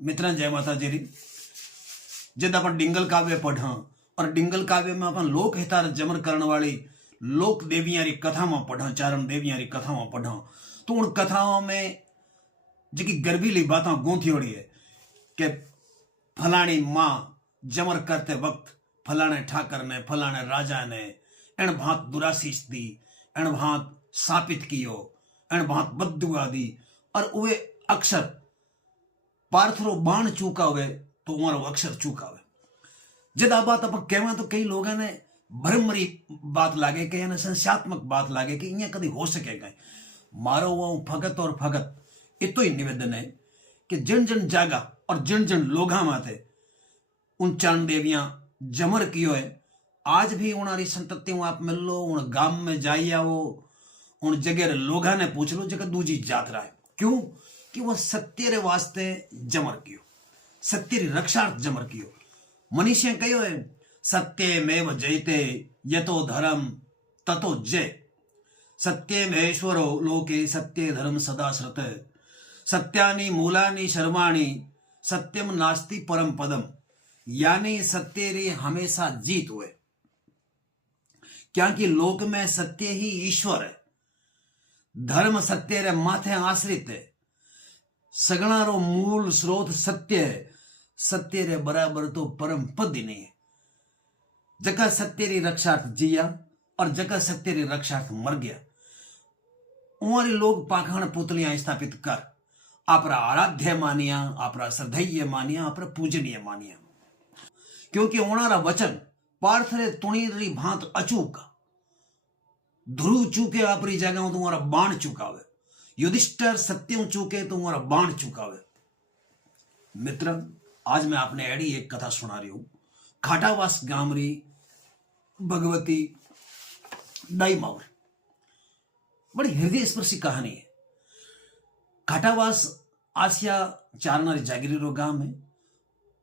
मित्रा जय माता जी री। जब अपन डिंगल काव्य पढ़ा और डिंगल काव्य में अपन लोक हितार जमर करने वाली लोक देवियां री कथा में पढ़ा, चारण देवियां री कथा में पढ़ा, तो उन कथाओं में जी गर्भीली बातें गूंथी होड़ी है कि फलानी माँ जमर करते वक्त फलाने ठाकर ने फलाने राजा ने एण भांत दुराशीष दी, एण भांत सापित कियो, एण भांत बदुआ दी, और वे अक्षर पार्थरो बाण चूका हुए तो उमारो अक्षर चूका हुए। जब आ बात अपन कहवा तो कई लोगों ने भरमरी बात लागे कि यानी संस्यात्मक बात लागे कि इं कभी हो सकेगा। मारो वो भगत और भगत इतो ही निवेदन है कि जिन जिन जागा और जिन जिन लोगा माथे उन चांद देवियां जमर कियो है, आज भी उनारी संतति आप मिल लो, उन गांव में जाइए आओ, उन जगह लोगा ने पूछ लो जगह दूजी जात्रा है। क्यों कि वह सत्य रे वास्ते जमर कियो, सत्य री रक्षार्थ जमर कियो। मनीषे कहो है सत्यमेव जयते यतो धर्म ततो जय, सत्यमेश्वरो लोके सत्य धर्म सदा श्रुत, सत्यानि मूलानि शर्माणि सत्यम नास्ति परम पदम, यानी सत्य री हमेशा जीत हुए। क्योंकि लोक में सत्य ही ईश्वर है, धर्म सत्य रे माथे आश्रित है, सगना रो मूल स्रोत सत्य है, सत्य रे बराबर तो परम पद ही नहीं है। जगह सत्य री रक्षार्थ जिया और जगह सत्य री रक्षार्थ मर गया, उमारी लोग पाखंड पुतलियां स्थापित कर आपरा आराध्य मानिया, आपरा श्रद्धेय मानिया, आपरा पूजनीय मानिया। क्योंकि उनारा वचन पार्थरे तुणीरी भांत अचूक, ध्रुव चूके आपरी जगह तुम्हारा बाण चुकावे, युधिष्ठिर सत्यम चूके तुम्हारा बाण चुकावे। मित्र, आज मैं आपने एडी एक कथा सुना रही हूं। खाटावास गामरी भगवती दाई मावर, बड़ी हृदय स्पर्शी कहानी है। खाटावास आसिया चारनारी जागिरी रो गांव है,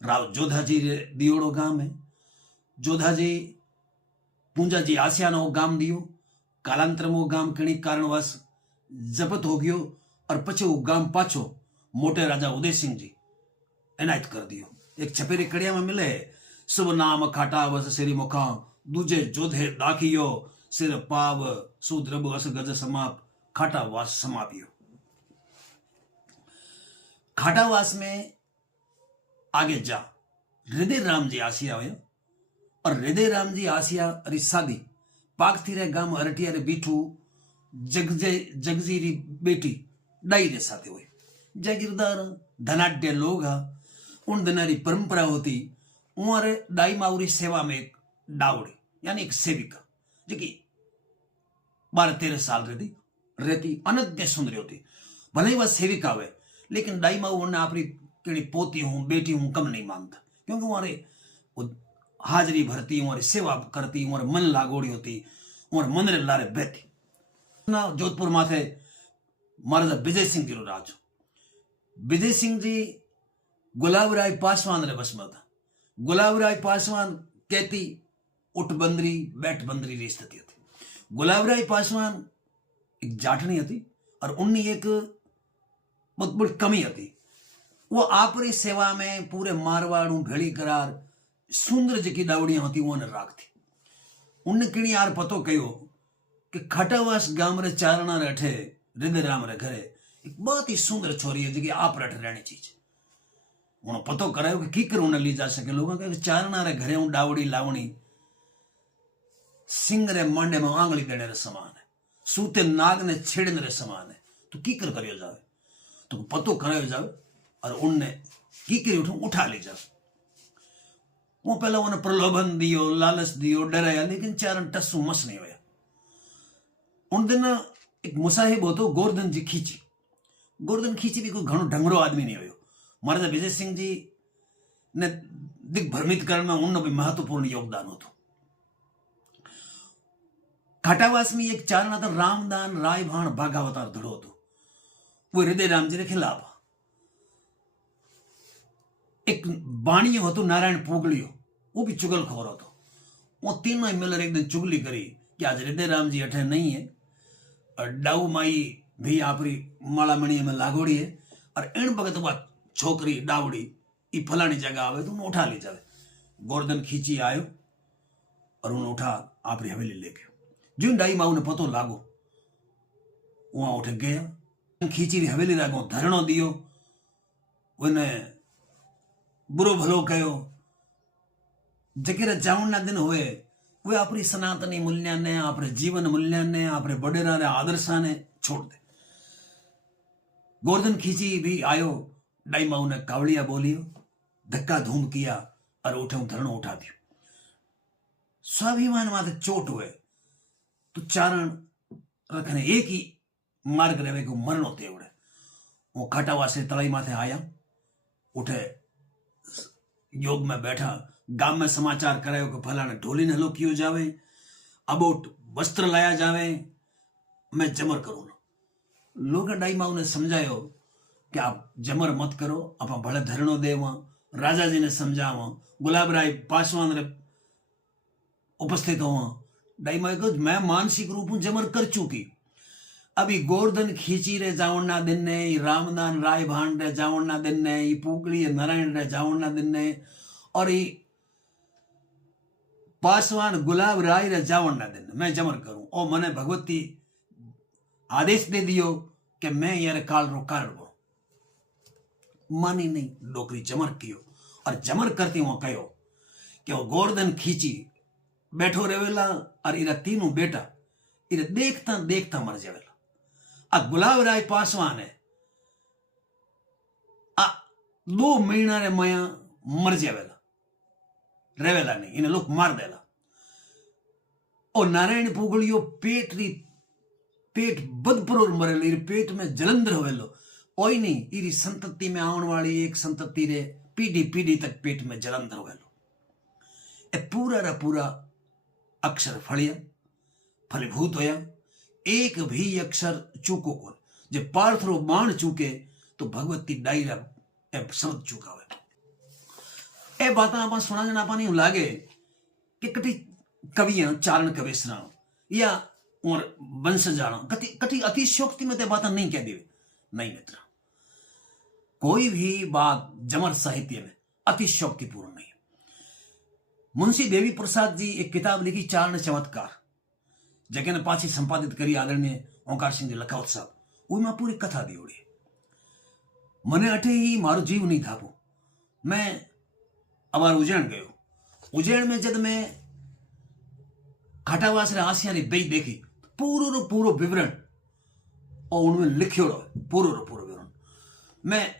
राव जोधाजी दियोड़ो गांव है। जोधाजी पूंजाजी आसिया नो गांव दियो, कालांतर में वो गांव कणी कारणवश जपत हो गयो और पछे वो गांव पाछो मोटे राजा उदय सिंह जी एनायत कर दियो। एक छपेरी कड़िया में मिले, शुभ नाम खाटावस सिरी मुखा, दूजे जोधे दाखियो, सिर पाव सुद्रब अस गज समाप, खाटावास समापियो। खाटावास में आगे जा हृदय राम जी आसिया हुए, और हृदय राम जी आसिया री शादी पाकथी रे गाम अरटिया रे बीठू जगजी री बेटी डाई रे साथे हुए। जागीरदार धनाढ्य लोग हा, उन दिनारी परंपरा होती, उमारे दाई मावरी सेवा में एक डावड़ी यानी एक सेविका जो कि 12-13 साल रहती अनद्य सुंदरी होती। भले ही वह सेविका हुए, लेकिन दाई माऊ ने अपनी केड़ी पोती हूं बेटी हूं कम नहीं मानता, क्योंकि हमारे हाजरी भरती, हमारी सेवा करती, हमारे मन लागोड़ी होती, हमारे मन रे लारे बहती ना। जोधपुर माथे महाराजा विजय सिंह जी रो राज। विजय सिंह जी गुलाब राय पासवान रे बस में था। गुलाब राय पासवान कहती उठ बंदरी बैठ बंदरी री स्थिति थी। गुलाब राय पासवान एक जाटनी थी और उनकी एक बहुत बड़ी कमी थी, वो आपरी सेवा में पूरे मारवाड़ू भेड़ी करार सुंदर जी की दावड़ियां होती उन्हें राखती। उनने किणी यार पतो कहो कि खाटावास गांव रे चारणा रठे हृदय राम रे घरे एक बहुत ही सुंदर छोरी है जी आप रठ रहनी चीज। उन्होंने पतो करायो कि कीकर उन्हें ली जा सके। लोगों के चारणा रे घरे हूं डावड़ी लावणी सिंह रे मांडे में आंगली देने रे समान है, सूते नाग ने छेड़ने रे समान है, तो कीकर करियो जावे, तो पतो करायो जावे और उनने कीकर उठा ली जावे। वो पहला उन्हें प्रलोभन दियो, लालच दियो, डराया, लेकिन चारण टस्सू मस नहीं होया। उन दिन एक मुसाहिब होतो गोवर्धन जी खींची। गोवर्धन खींची भी कोई घणो ढंगरो आदमी नहीं होयो। महाराजा विजय सिंह जी ने दिग्भ्रमित करने में उननो भी महत्वपूर्ण योगदान होतो। खाटावास में एक चारणा था रामदान राय भाण भागावतार धड़ो होतो, वो हृदय राम जी के खिलाफ। एक बाणियो होतो नारायण पोगलियो, वो भी चुगलखोर होतो। वो तीनों मिलकर एक दिन चुगली करी कि आज हृदय राम जी अठे नहीं है और डाऊ माई भी आपरी माला मणि में लागोड़ी है, और इन भगत बात छोकरी डावड़ी ई फलानी जगह आवे तो उन्हें उठा ले जावे। गोवर्धन खींची आयो और उन्हें उठा आपरी हवेली ले गयो। जिन डाई माऊ ने पतो लागो वहां उठ गया। खींची री हवेली रागो धरणो दियो, उन्हें बुरो भलो कयो। जकेरे जावण ना दिन हुए वे अपनी सनातनी मूल्य ने, अपने जीवन मूल्य ने, अपने बडेरा ने आदर्शा ने छोड़ दे। गोवर्धन खींची भी आयो, डाई माऊ ने कावड़िया बोलियो, धक्का धूम किया और उठे धरणो उठा दियो। स्वाभिमान माथे चोट हुए तो चारण रखने एक ही मार्ग रहे को मरणो तेवड़े। वो खाटावा से तलाई माथे आया, उठे योग में बैठा, गांव में समाचार करायो कि फलाने ढोली ने लो कियो जावे, अबोट वस्त्र लाया जावे, मैं जमर करूं। लोग डाई माऊ ने समझायो कि आप जमर मत करो, आप भले धरणो देव। राजा जी ने समझावा, गुलाब राय पासवान रे उपस्थित हुआ। डाई माऊ को मैं मानसिक रूप में जमर कर चुकी। अभी गोवर्धन खींची रे जावण ना दिन ने, रामदान राय भांड रे जावण ना दिन ने, पुगली नारायण रे जावण ना दिन ने, और पासवान गुलाब राय रे जावण ना दिन मैं जमर करूं। और मने भगवती आदेश दे दियो कि मैं यार काल रो कारण बनो। मानी नहीं, डोकरी जमर कियो। और जमर करती हुआ कहो कि वो गोवर्धन खींची बैठो रेवेला और इरा तीनों बेटा इरे देखता देखता मर जावेला। आ गुलाब राय पासवान है आ 2 महीना रे मया मर जावेला, रेवेला नहीं, इन्हें लोग मार देला। और नारायण पुगलियो पेट बदपरोर मरेलो, इरे पेट में जलंधर होवेलो। ओई नहीं, इरी संतति में आवन वाली एक संतति रे पीढ़ी तक पेट में जलंधर होवेलो। ए पूरा रा पूरा अक्षर फलिया, फलीभूत होया, एक भी अक्षर चूको कोन। जे पार्थरो बाण चूके तो भगवती डायरा ए शब्द चूकावे। ए बात आप सुना जन आपने लागे कि कटी कवियां चारण कवेसरा या और वंश जाना कटी अतिशयोक्ति में ते बात नहीं कह देवे। नहीं मित्र, कोई भी बात जमर साहित्य में अतिशयोक्तिपूर्ण नहीं। मुंशी देवी प्रसाद जी एक किताब लिखी चारण चमत्कार, जगह ने पाछी संपादित करी आदरणीय ओंकार सिंह जी लखावत साहब। उसमें पूरी कथा दी ओड़ी। मने अठे ही मारो जीव नहीं थापो। मैं अबार उज्जैन गयो। उज्जैन में जब मैं खाटावास रे आसिया री बेई देखी, पूरो रो पूरो विवरण और उनमें लिखियो पूरो रो पूरो विवरण। मैं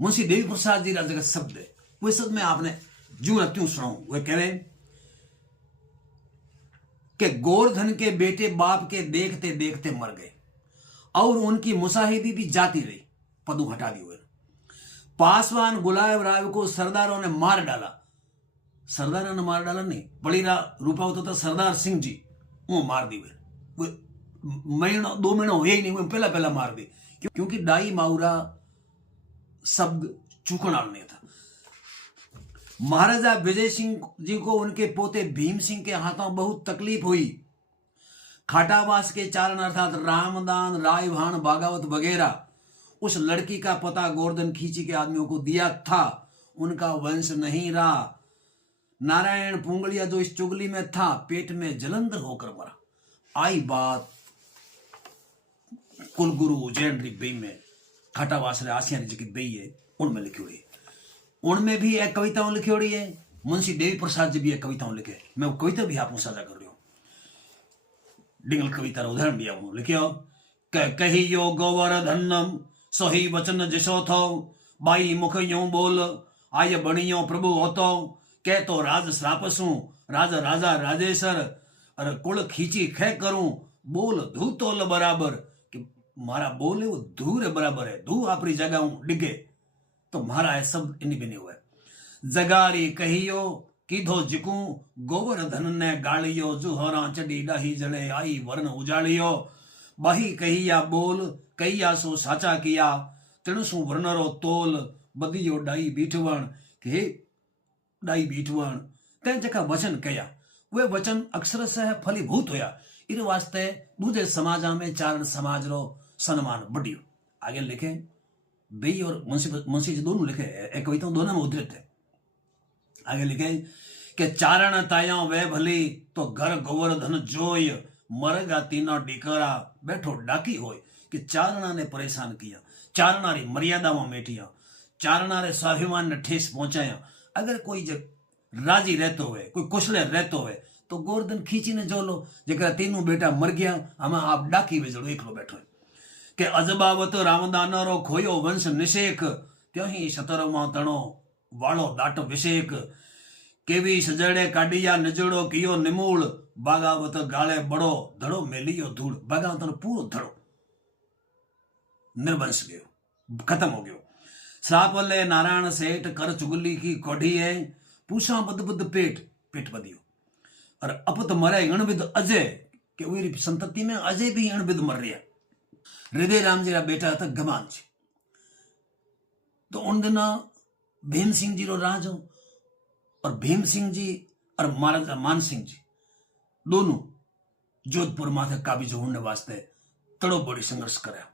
मुंशी देवी प्रसाद जी जगह शब्द है वो शब्द मैं आपने जू रत्यूं सुनाऊं। वे कह रहे कि गोवर्धन के बेटे बाप के देखते देखते मर गए और उनकी मुसाहिदी भी जाती रही, पदू हटा दी हुए। पासवान गुलाब राय को सरदारों ने मार डाला। सरदारों ने मार डाला नहीं, बड़ीरा रूपा होता था सरदार सिंह जी, वो मार दी हुए। महीना 2 महीना हुए ही नहीं, वो पहला मार दी, क्योंकि डाई माउरा शब्द चूकना नहीं था। महाराजा विजय सिंह जी को उनके पोते भीम सिंह के हाथों बहुत तकलीफ हुई। खाटावास के चारण अर्थात रामदान राय भाण बागावत वगैरह उस लड़की का पता गोवर्धन खींची के आदमियों को दिया था, उनका वंश नहीं रहा। नारायण पुंगलिया जो इस चुगली में था, पेट में जलंधर होकर मरा। आई बात कुलगुरु उज्जैन री बेई में खाटावास रे आसिया जी की बेई है, उनमें लिखी हुई है। उनमें भी एक कविताओं लिखी हुई है। मुंशी देवी प्रसाद जी भी एक कविताओं लिखे। मैं वो कविता भी आपको साझा कर रही हूं। डिंगल कविता उदाहरण दिया हूं, लिखियो कहियो गोवर्धनम सोही वचन जिसो थो, बाई मुख यूं बोल आय बणियो प्रभु होतो, कह तो राज श्रापसू राज राजा राजेश्वर, अरे कुल खींची खे करूं बोल धू तोल बराबर। कि मारा बोल है वो धू रे बराबर है, धू आपरी जगह डिगे तो मारा है सब इन भी नहीं हुआ। जगारी कहियो कीधो जिकू गोवर्धन ने गालियो, जुहरा चढ़ी डाही जले आई वर्ण उजाड़ियो, बाही कहिया बोल कहिया सो साचा किया, तिणसु वर्णरो तोल बदियो डाई बीठवण। के डाई बीठवण ते जका वचन कया वे वचन अक्षरशः फलीभूत होया। इन वास्ते दूजे समाजा में चारण समाज रो सम्मान बढ़ियो। आगे लिखे बेई और मुंशी जी दोनों लिखे, एक कविता दोनों में उद्धृत है। आगे लिखे कि चारण ताया वे भली तो घर गोवर्धन जोय, मरगा तीना डीकरा बैठो डाकी होय। कि चारणा ने परेशान किया, चारणा री मर्यादा में मेटिया, चारणा रे स्वाभिमान ने ठेस पहुंचाया। अगर कोई जब राजी रहतो हुए, कोई कुशले रहतो हुए, तो गोवर्धन खींची ने जो लो, जरा तीनों बेटा मर गया, हमें आप डाकी वेजड़ो एकलो बैठो है। के अजबावत रामदानरो खोयो वंश निषेक, त्यो ही शतरमा तणो वालो दाट विषेक। केवी सजड़े काडिया नजड़ो कियो निमूल, बागावत गाले बड़ो धड़ो मेलियो धूल। बागावत पूरो धड़ो निर्वंश गयो, खत्म हो गयो। सापले नारायण सेठ कर चुगली की कोढ़ी है, पूछा बुद बुद पेट पेट बदियो। और अपत मरे गणविद अजय, के वही संतति में अजय भी गणविद मर रहा। हृदय राम जी रा बेटा था गमान जी। तो उन दिना भीम सिंह जी रो राज हो, और भीम सिंह जी और महाराजा मान सिंह जी दोनों जोधपुर माथे काबिज होने वास्ते तड़ो बड़ी संघर्ष कराया।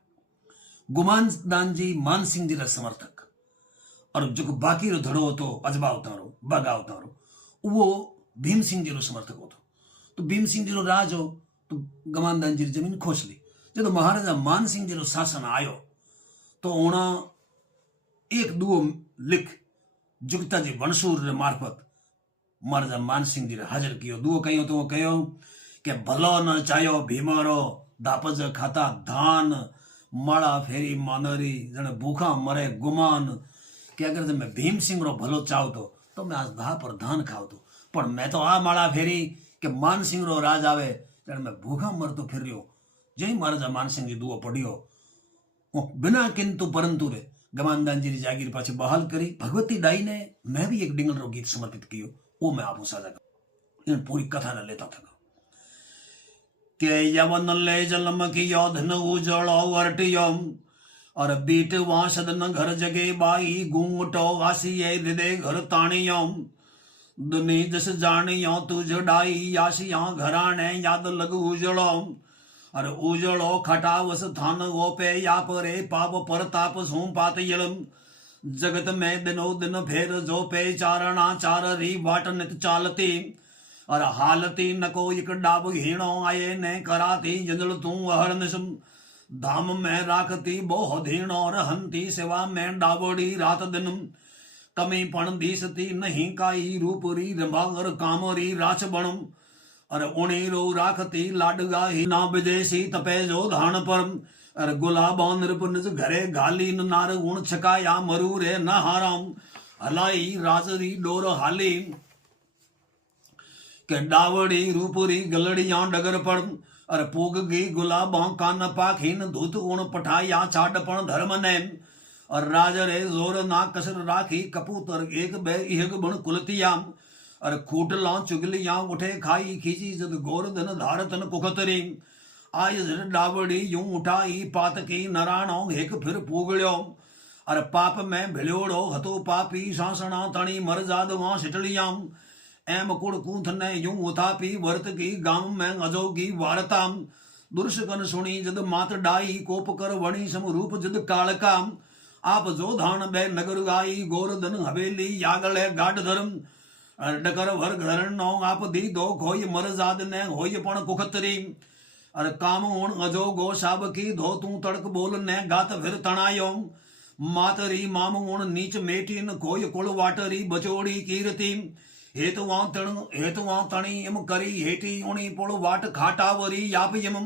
गुमान दान जी मान सिंह जी रा समर्थक, और जो बाकी रो धड़ो तो अजबा उतारो बगा उतारो, वो भीम सिंह जी रो समर्थक होतो। तो भीम सिंह जी रो राज हो, तो गमान दान जी जमीन खोस ली। जो महाराजा मान सिंह जी रो शासन आयो, तो उणा एक दुओ लिख जुगता जी वणसूर रे मार्फत महाराजा मान सिंह जी ने हाजिर कियो। दुओ कहो तो वो कहो कि भलो न चायो भीमारो, दापज खाता धान, माड़ा फेरी मानरी जने भूखा मरे गुमान। कि अगर जब मैं भीम सिंह रो भलो चाहू तो मैं आज धा पर धान खाओ तो, पर मैं तो आ माड़ा फेरी कि मान सिंह रो राज आवे जने मैं भूखा मर तो फिर रियो। जय महाराजा मान सिंह जी दुओ पढ़ियो, बिना किंतु परंतु रे गमानदान जी की जागीर पाछे बहाल करी। भगवती डाई ने मैं भी एक डिंगल रो गीत समर्पित कियो, वो मैं आपको साझा कर इन पूरी कथा न लेता था। के यवन ले जलम की योधन उजड़ो वर्टियम, और बीट वासद न घर जगे बाई घूंघटो आसिये हृदय घर ताणियम। दुनी जस जानियो तुझ डाई आसिया घराने याद लग उजड़ो, और उजड़ो खटावस थान वो पे या परे पाप पर ताप सू पात यलम। जगत में दिनो दिन फेर जो पे चारणा चार री बाट नित चालती, और हालती न को एक डाब हीणो आये ने कराती जंजल तू हर निसम। धाम में राखती बोह धीणो और हंती सेवा में डाबड़ी रात दिन। कमी पण दीसती नहीं काई रूपरी रंभागर कामरी राच बनम, और उणी रो राखती लाडगा ही ना विदेशी तपे जो धान पर। और गुलाबा निरपनिज घरे घाली नार गुण छकाया मरू रे न हाराम। हलाई राजरी डोर हाली के डावड़ी रूपरी गलड़िया डगर पड़। और पूग गी गुलाबा कान पाखीन धूत गुण पठाया छाडपण धर्म ने। और राज रे जोर ना कसर राखी कपूतर एक बे इहग बण कुलतिया। और खूटला चुगलियां उठे खाई खींची जद गोरधन धारतन कुखतरी। आय डावड़ी यूं उठाई पात की नराणो हेक फिर पूगड़ो। और पाप में भिड़ोड़ो हतो पापी सांसणा तणी मर जाद वहां सिटलियां। एम कुड़ कूथ ने यूं उथापी वर्त की गांव में अजो की वारता। दुर्शकन सुनी जद मात डाई कोप कर वणी सम रूप जद कालका। आप जो धान बे नगर गाई गोरधन हवेली यागले गाढ़ धर्म। डकर भर घर नो आप दी दो खोई मर जाद ने होय पण कुखतरी। और काम उण अजो गो साब की धो तू तड़क बोल ने गात फिर तणायो। मातरी माम उण नीच मेटी न खोय कुल वाटरी बचोड़ी कीरती। हेतुआ तणी इम करी हेटी उणी पुल वाट खाटावरी याप यम।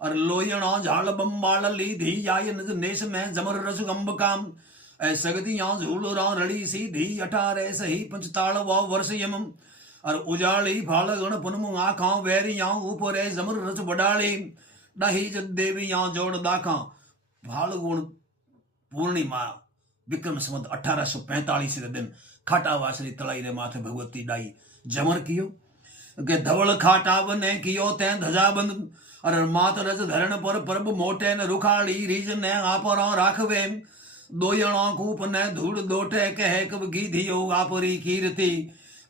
और लोयणा झाल बम्बाल ली धी आय निज नेश में जमर रस गंब काम। ऐ सगतियां झूलरा रड़ी सी धी अठारे सही पंचताल व वर्ष यम। और उजाली फाल गण पुनम आखा वैरियां ऊपरे जमर रस बडाली। डही जद देवियां जोड़ दाखा फाल्गुन पूर्णिमा विक्रम संवत 1845 के दिन खाटा वासरी तलाई रे माथे भगवती डाई जमर कियो। के धवल खाटाव ने कियो तैं ध्वजा बंद। और मात रज धरण पर परब मोटे न रुखाड़ी रीज ने आपरा राखवे। दोयणा कूप ने धूड़ दोटे कह कब गीधियो आपरी कीर्ति।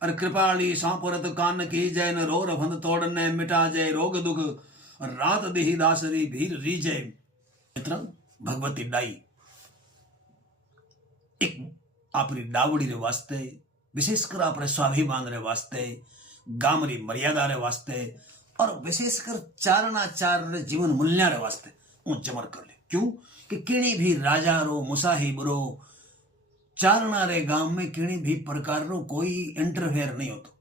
और कृपाली सांपरत कान की जय न रो रफंद तोड़ने मिटा जय रोग दुख। और रात दिही दासरी भीर रीजे। भगवती डाई एक आपरी डावड़ी रे वास्ते, विशेषकर आपरे स्वाभिमान रे वास्ते, गाम री मर्यादा रे वास्ते और विशेषकर चारणाचार रे जीवन मूल्य रे वास्ते हूँ जमर कर ले। क्यों कि किणी भी राजा रो मुसाहिब रो चारणा रे गाम में किणी भी प्रकार रो कोई इंटरफेयर नहीं होतो,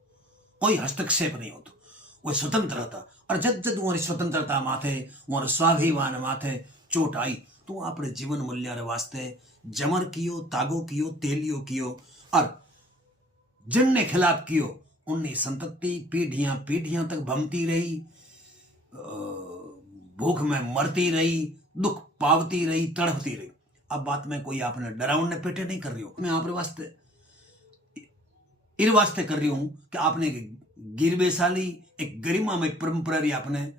कोई हस्तक्षेप नहीं होतो, वो स्वतंत्र था। और जब जब वो स्वतंत्रता माथे वो स्वाभिमान माथे चोट आई तो आपणे जीवन मूल्य रे वास्ते जमर कियो, तागो कियो, तेलियो कियो और जिनने खिलाफ कियो उनकी संतति पीढ़ियां पीढ़ियां तक भमती रही, भूख में मरती रही, दुख पावती रही, तड़पती रही। अब बात में कोई आपने डरावने पेटे नहीं कर रही हूं, मैं आपके वास्ते इन वास्ते कर रही हूं कि आपने गिरबेसाली एक गरिमा में परंपरा री आपने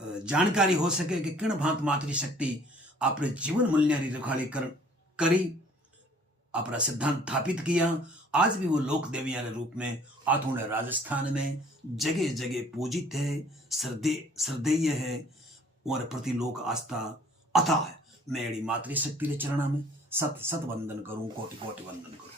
जानकारी हो सके कि किण भांत मातृशक्ति आपने जीवन मूल्य री रखाड़ी करी, अपना सिद्धांत स्थापित किया। आज भी वो लोक देविया के रूप में आथोड़े राजस्थान में जगह जगह पूजित है, श्रद्धेय है और प्रति लोक आस्था अथाह है। मैं एड़ी मातृशक्ति रे चरणा में सत सत वंदन करूं, कोटि कोटि वंदन करूं।